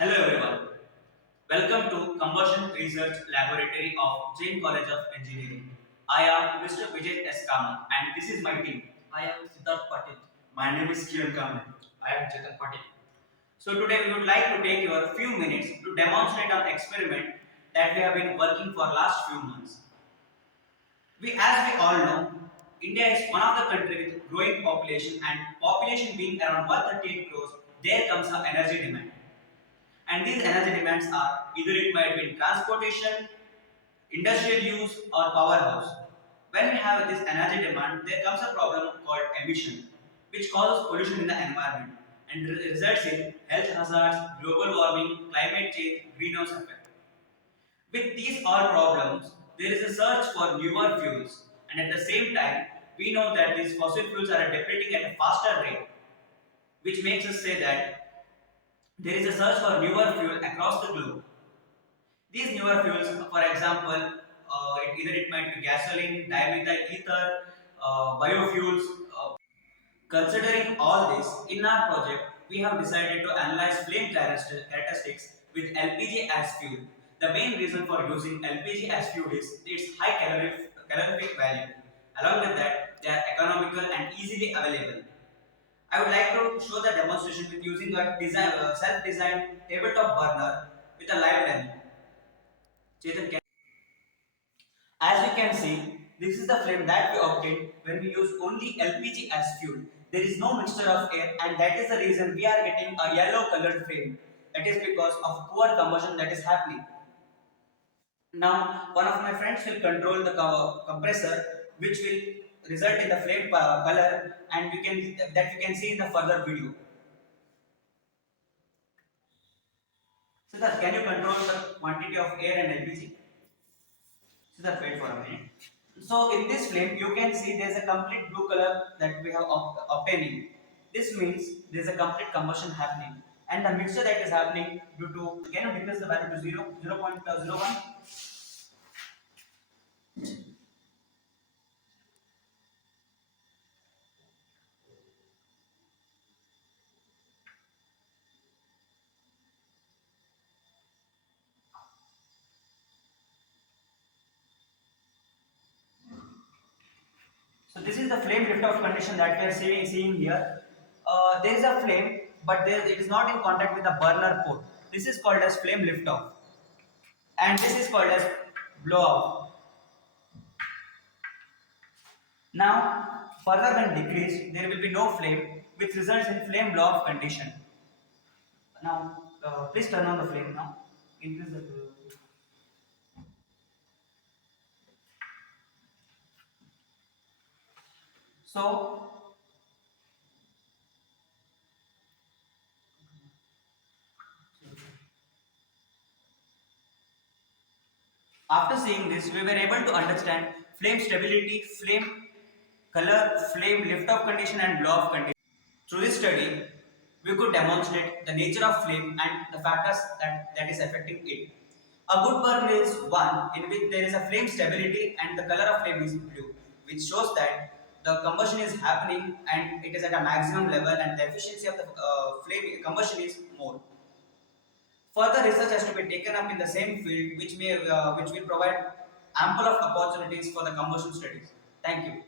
Hello everyone. Welcome to Combustion Research Laboratory of Jain College of Engineering. I am Mr. Vijay S. Kamal and this is my team. I am Siddharth Patil. My name is Kiran Kamal. I am Chetan Patil. So today we would like to take your few minutes to demonstrate an experiment that we have been working for last few months. As we all know, India is one of the countries with growing population and population being around 138 crores, there comes an energy demand. And these energy demands are either it might be in transportation, industrial use, or powerhouse. When we have this energy demand, there comes a problem called emission, which causes pollution in the environment and results in health hazards, global warming, climate change, greenhouse effect. With these all problems, there is a search for newer fuels, and at the same time, we know that these fossil fuels are depleting at a faster rate, which makes us say that there is a search for newer fuel across the globe. These newer fuels, for example, either it might be gasoline, dimethyl ether, biofuels. Considering all this, in our project, we have decided to analyze flame characteristics with LPG as fuel. The main reason for using LPG as fuel is its high calorific value. Along with that, they are economical and easily available. I would like to show the demonstration with using a self-designed tabletop burner with a live demo. Chetan, as you can see, this is the flame that we obtained when we use only LPG as fuel. There is no mixture of air, and that is the reason we are getting a yellow colored flame. That is because of poor combustion that is happening. Now, one of my friends will control the compressor, which will result in the flame color, and we can see in the further video. So, that can you control the quantity of air and LPG? So, that wait for a minute. So in this flame, you can see there is a complete blue color that we have obtaining. This means there is a complete combustion happening, and the mixture that is happening due to, can you decrease the value to 0.01? So this is the flame lift-off condition that we are seeing here. There is a flame, but it is not in contact with the burner port. This is called as flame lift-off, and this is called as blowout. Now, further when decreased, there will be no flame, which results in flame blow-off condition. Now, please turn on the flame now. Increase the. So, after seeing this, we were able to understand flame stability, flame color, flame lift-off condition, and blow-off condition. Through this study, we could demonstrate the nature of flame and the factors that is affecting it. A good burn is one in which there is a flame stability and the color of flame is blue, which shows that the combustion is happening and it is at a maximum level and the efficiency of the flame combustion is more. Further research has to be taken up in the same field, which will provide ample of opportunities for the combustion studies. Thank you.